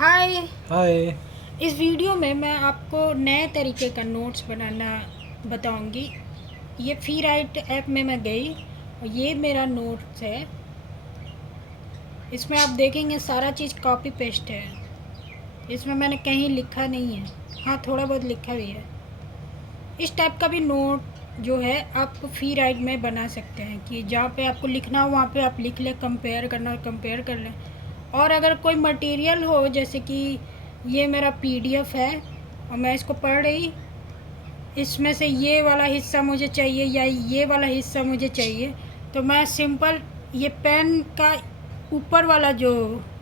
हाय। हाय। इस वीडियो में मैं आपको नए तरीके का नोट्स बनाना बताऊंगी। ये फ्री राइट ऐप में मैं गई और ये मेरा नोट्स है। इसमें आप देखेंगे सारा चीज़ कॉपी पेस्ट है। इसमें मैंने कहीं लिखा नहीं है। हाँ, थोड़ा बहुत लिखा भी है। इस टाइप का भी नोट जो है आप फ्री राइट में बना सकते हैं कि जहाँ पे आपको लिखना हो वहाँ पे आप लिख लें, कंपेयर करना हो कंपेयर कर लें। और अगर कोई मटेरियल हो, जैसे कि ये मेरा पीडीएफ है और मैं इसको पढ़ रही, इसमें से ये वाला हिस्सा मुझे चाहिए या ये वाला हिस्सा मुझे चाहिए, तो मैं सिंपल ये पेन का ऊपर वाला जो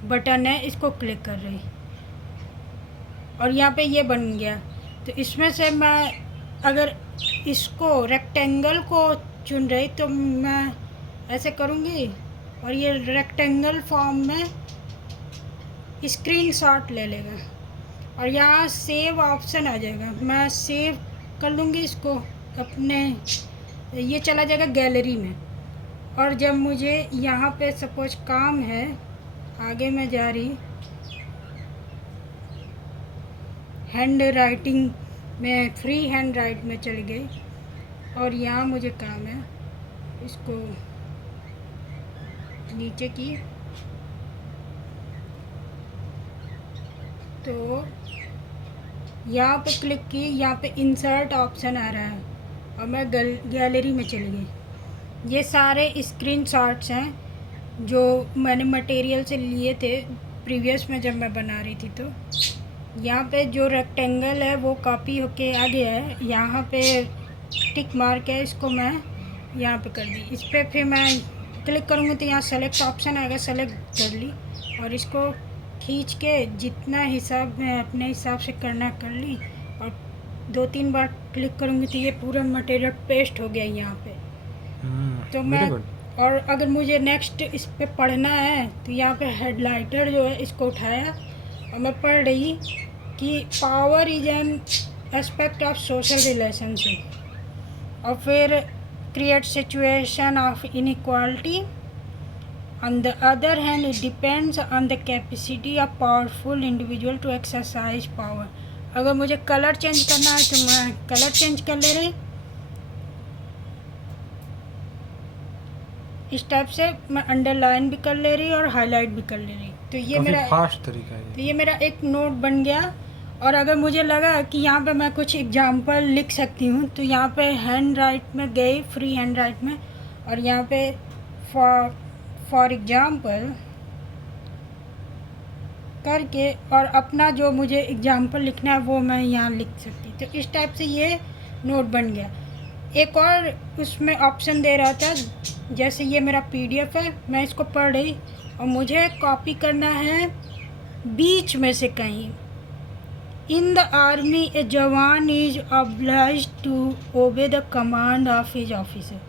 बटन है इसको क्लिक कर रही और यहाँ पे ये बन गया। तो इसमें से मैं अगर इसको रेक्टेंगल को चुन रही तो मैं ऐसे करूँगी और ये रेक्टेंगल फॉर्म में स्क्रीनशॉट ले लेगा और यहाँ सेव ऑप्शन आ जाएगा। मैं सेव कर लूँगी इसको अपने, ये चला जाएगा गैलरी में। और जब मुझे यहाँ पे सपोज काम है, आगे मैं जा रही हैंड राइटिंग में, फ्री हैंड राइट में चली गई और यहाँ मुझे काम है, इसको नीचे की तो यहाँ पे क्लिक की, यहाँ पे इंसर्ट ऑप्शन आ रहा है और मैं गैलरी में चली गई। ये सारे स्क्रीनशॉट्स हैं जो मैंने मटेरियल से लिए थे प्रीवियस में जब मैं बना रही थी। तो यहाँ पे जो रेक्टेंगल है वो कॉपी होके आ गया है। यहाँ पे टिक मार्क है, इसको मैं यहाँ पे कर दी। इस पर फिर मैं क्लिक करूँगी तो यहाँ सेलेक्ट ऑप्शन आएगा, सेलेक्ट कर ली और इसको खींच के जितना हिसाब में अपने हिसाब से करना कर ली और 2-3 बार क्लिक करूँगी तो ये पूरा मटेरियल पेस्ट हो गया यहाँ पे। तो मैं, वेरी गुड। और अगर मुझे नेक्स्ट इस पे पढ़ना है तो यहाँ पे हेडलाइटर जो है इसको उठाया और मैं पढ़ रही कि power is an aspect of social relationship और फिर create situation of inequality. On the other hand, it depends on the capacity of powerful individual to exercise power. अगर मुझे कलर चेंज करना है तो मैं कलर चेंज कर ले रही। इस टाइप से मैं अंडरलाइन भी कर ले रही और हाईलाइट भी कर ले रही। तो ये मेरा फास्ट तरीका है तो ये मेरा एक नोट बन गया। और अगर मुझे लगा कि यहाँ पे मैं कुछ एग्जांपल लिख सकती हूँ तो यहाँ पे हैंड राइट में गई, फ्री हैंड राइट में, और यहाँ पे फॉर एग्जाम्पल करके और अपना जो मुझे एग्जाम्पल लिखना है वो मैं यहाँ लिख सकती। तो इस टाइप से ये नोट बन गया। एक और उसमें ऑप्शन दे रहा था, जैसे ये मेरा पीडीएफ है, मैं इसको पढ़ रही और मुझे कॉपी करना है बीच में से कहीं। In the army a jawan is obliged to obey the command of his officer.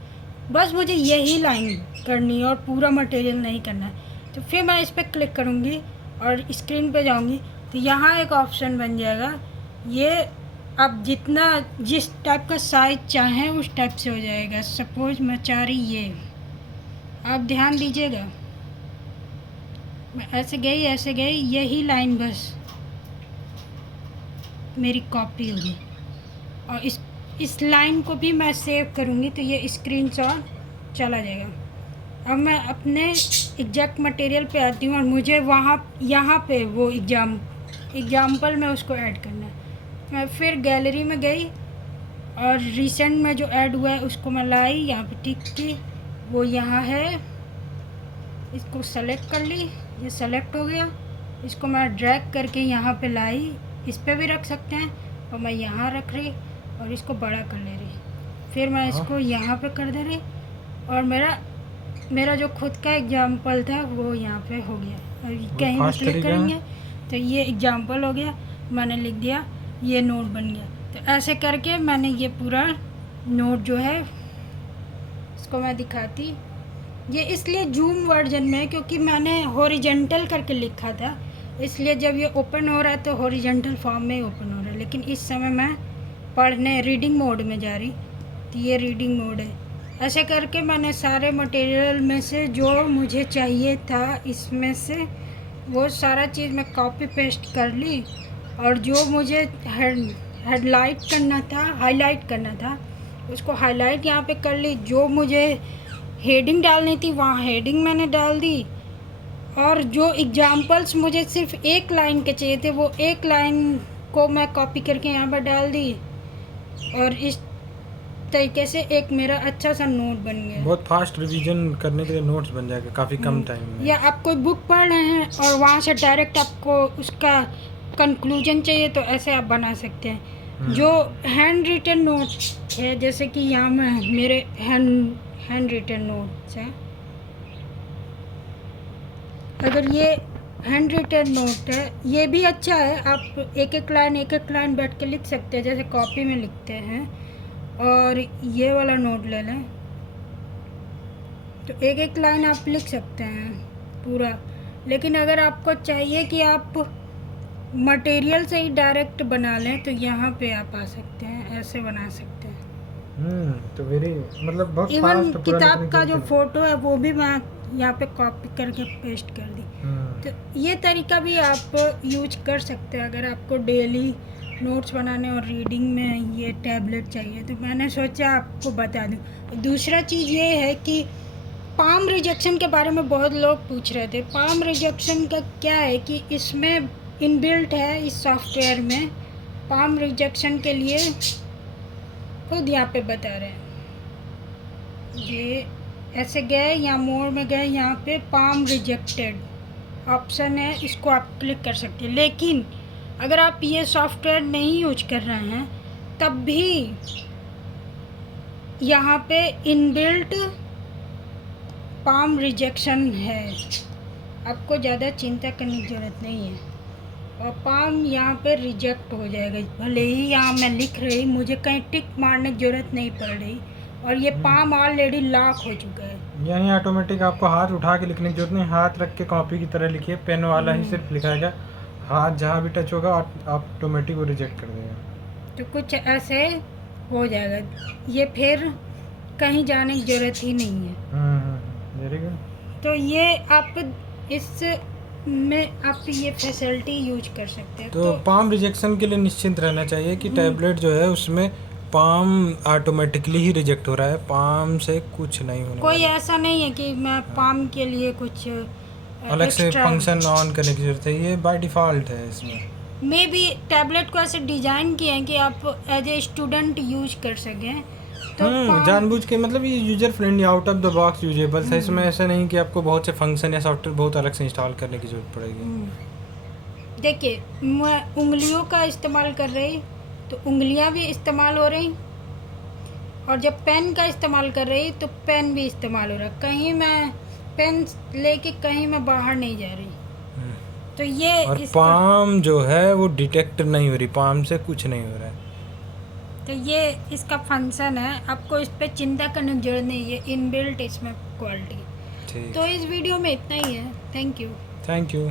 बस मुझे यही लाइन करनी है और पूरा मटेरियल नहीं करना है। तो फिर मैं इस पर क्लिक करूँगी और स्क्रीन पे जाऊँगी तो यहाँ एक ऑप्शन बन जाएगा। ये आप जितना जिस टाइप का साइज चाहें उस टाइप से हो जाएगा। सपोज मैं चाह रही ये, आप ध्यान दीजिएगा, मैं ऐसे गई यही लाइन बस मेरी कॉपी होगी और इस लाइन को भी मैं सेव करूँगी तो ये स्क्रीनशॉट चला जाएगा। अब मैं अपने एग्जैक्ट मटेरियल पे आती हूँ और मुझे वहाँ यहाँ पे वो एग्जाम्पल में उसको ऐड करना है। मैं फिर गैलरी में गई और रिसेंट में जो ऐड हुआ है उसको मैं लाई, यहाँ पे टिक की, वो यहाँ है, इसको सेलेक्ट कर ली, ये सेलेक्ट हो गया। इसको मैं ड्रैग करके यहाँ पे लाई, इस पर भी रख सकते हैं और मैं यहाँ रख रही और इसको बड़ा कर ले रही। फिर मैं इसको यहाँ पे कर दे रही और मेरा जो खुद का एग्जाम्पल था वो यहाँ पे हो गया। और कहीं भी क्लिक करेंगे तो ये एग्जाम्पल हो गया, मैंने लिख दिया, ये नोट बन गया। तो ऐसे करके मैंने ये पूरा नोट जो है इसको मैं दिखाती। ये इसलिए जूम वर्जन में क्योंकि मैंने हॉरिजेंटल करके लिखा था, इसलिए जब ये ओपन हो रहा है तो हॉरिजेंटल फॉर्म में ओपन हो रहा है। लेकिन इस समय मैं पढ़ने रीडिंग मोड में जा रही तो ये रीडिंग मोड है। ऐसे करके मैंने सारे मटेरियल में से जो मुझे चाहिए था इसमें से वो सारा चीज़ मैं कॉपी पेस्ट कर ली, और जो मुझे हेडलाइट करना था, हाईलाइट करना था, उसको हाईलाइट यहाँ पे कर ली। जो मुझे हेडिंग डालनी थी वहाँ हेडिंग मैंने डाल दी, और जो एग्जाम्पल्स मुझे सिर्फ एक लाइन के चाहिए थे वो एक लाइन को मैं कॉपी करके यहाँ पर डाल दी, और इस तरीके से एक मेरा अच्छा सा नोट बन गया। बहुत फास्ट रिवीजन करने के लिए नोट्स बन जाएगा काफ़ी कम टाइम में। या आप कोई बुक पढ़ रहे हैं और वहाँ से डायरेक्ट आपको उसका कंक्लूजन चाहिए तो ऐसे आप बना सकते हैं। जो हैंड रिटन नोट है, जैसे कि यहाँ में मेरे हैंड रिटन नोट्स हैं, अगर ये हैंड रिटन नोट है ये भी अच्छा है। आप एक एक लाइन बैठ के लिख सकते हैं जैसे कॉपी में लिखते हैं। और ये वाला नोट ले लें तो एक एक लाइन आप लिख सकते हैं पूरा। लेकिन अगर आपको चाहिए कि आप मटेरियल से ही डायरेक्ट बना लें तो यहाँ पे आप आ सकते हैं, ऐसे बना सकते हैं। तो वेरी मतलब बहुत इवन फास्ट किताब का जो फोटो है वो भी मैं यहाँ पे कॉपी करके पेस्ट कर दी। तो ये तरीका भी आप यूज कर सकते हैं अगर आपको डेली नोट्स बनाने और रीडिंग में ये टैबलेट चाहिए। तो मैंने सोचा आपको बता दूँ। दूसरा चीज़ ये है कि पाम रिजेक्शन के बारे में बहुत लोग पूछ रहे थे। पाम रिजेक्शन का क्या है कि इसमें इनबिल्ट है इस सॉफ्टवेयर में। पाम रिजेक्शन के लिए खुद यहाँ पे बता रहे हैं, ये ऐसे गए या मोर में गए, यहाँ पे पाम रिजेक्टेड ऑप्शन है, इसको आप क्लिक कर सकते हैं। लेकिन अगर आप ये सॉफ्टवेयर नहीं यूज कर रहे हैं तब भी यहाँ पे इनबिल्ट पाम रिजेक्शन है, आपको ज़्यादा चिंता करने की ज़रूरत नहीं है। और पाम यहाँ पे रिजेक्ट हो जाएगा, भले ही यहाँ मैं लिख रही, मुझे कहीं टिक मारने की ज़रूरत नहीं पड़ रही, और ये पाम ऑलरेडी लॉक हो चुका है। यानी ऑटोमेटिक आपको हाथ उठा के लिखने की जरूरत नहीं, हाथ रख के कॉपी की तरह लिखिए, पेन वाला ही सिर्फ लिखाएगा, हाथ जहाँ भी टच होगा ऑटोमेटिक वो रिजेक्ट कर देगा। तो कुछ ऐसे हो जाएगा, ये फिर कहीं जाने की ज़रूरत ही नहीं है। Very good. तो ये आप इस में आप ये फैसिलिटी यूज कर सकते हैं। तो पाम रिजेक्शन के लिए निश्चिंत रहना चाहिए कि टैबलेट जो है उसमें पाम ऑटोमेटिकली ही रिजेक्ट हो रहा है, पाम से कुछ नहीं होने कोई ऐसा नहीं है कि मैं पाम के लिए कुछ अलग से फंक्शन ऑन करने की जरूरत है, ये बाय डिफ़ॉल्ट है इसमें। मे भी टैबलेट को ऐसे डिज़ाइन किए हैं कि आप एज ए स्टूडेंट यूज कर सकें। तो जानबूझ के, मतलब ये user friendly, out of the box usable है। इसमें ऐसा नहीं कि आपको बहुत से फंक्शन या सॉफ्टवेयर बहुत अलग से इंस्टॉल करने की जरूरत पड़ेगी। देखिए, मैं उंगलियों का इस्तेमाल कर रही तो उंगलियां भी इस्तेमाल हो रही, और जब पेन का इस्तेमाल कर रही तो पेन भी इस्तेमाल हो रहा। कहीं मैं पेन लेके कहीं मैं बाहर नहीं जा रही। तो ये और पाम जो है वो डिटेक्ट नहीं हो रही, पाम से कुछ नहीं हो रहा है। तो ये इसका फंक्शन है, आपको इस पर चिंता करने की जरूरत नहीं है, इनबिल्ट इसमें क्वालिटी। तो इस वीडियो में इतना ही है। Thank you.